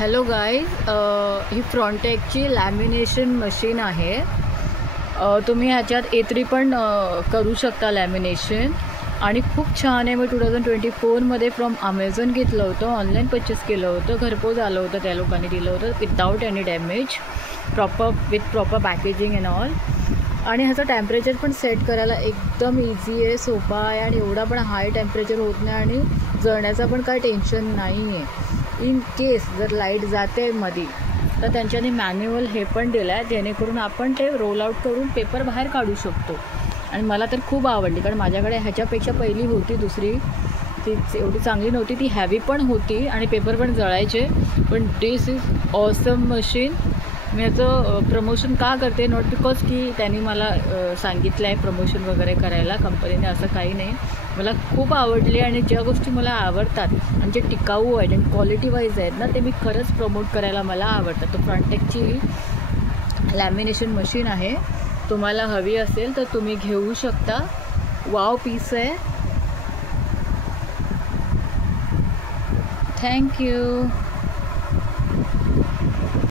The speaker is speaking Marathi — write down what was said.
हॅलो गाईज, ही फ्रॉन्टेकची लॅमिनेशन मशीन आहे. तुम्ही ह्याच्यात A3 पण करू शकता लॅमिनेशन, आणि खूप छान आहे. मी 2024मध्ये फ्रॉम अमेझॉन घेतलं होतं, ऑनलाईन परचेस केलं होतं, घरपोच आलं होतं, त्या लोकांनी दिलं होतं without any damage, with proper packaging and all. आणि ह्याचं टेम्परेचर पण सेट करायला एकदम इझी आहे, सोपा आहे, आणि एवढा पण हाय टेम्परेचर होत नाही आणि जळण्याचं पण काय टेन्शन नाही आहे. इन केस जर लाईट जाते मध्ये तर त्यांच्याने मॅन्युअल हे पण दिलं आहे, जेणेकरून आपण ते रोल आउट करून पेपर बाहेर काढू शकतो. आणि मला तर खूप आवडली, कारण माझ्याकडे ह्याच्यापेक्षा पहिली होती दुसरी, ती एवढी चांगली नव्हती, ती हॅवी पण होती आणि पेपर पण जळायचे. पण दिस इज ऑसम मशीन. मी याचं प्रमोशन का करते, नॉट बिकॉज की त्यांनी मला सांगितलं आहे प्रमोशन वगैरे करायला कंपनीने, असं काही नाही. मला खूप आवडली, आणि ज्या गोष्टी मला आवडतात आणि जे टिकाऊ आहेत आणि क्वालिटी वाईज आहेत ना, ते मी खरंच प्रमोट करायला मला आवडतात. तर फ्रॉन्टेकची लॅमिनेशन मशीन आहे, तुम्हाला हवी असेल तर तुम्ही घेऊ शकता. वाव पीस आहे. थँक्यू.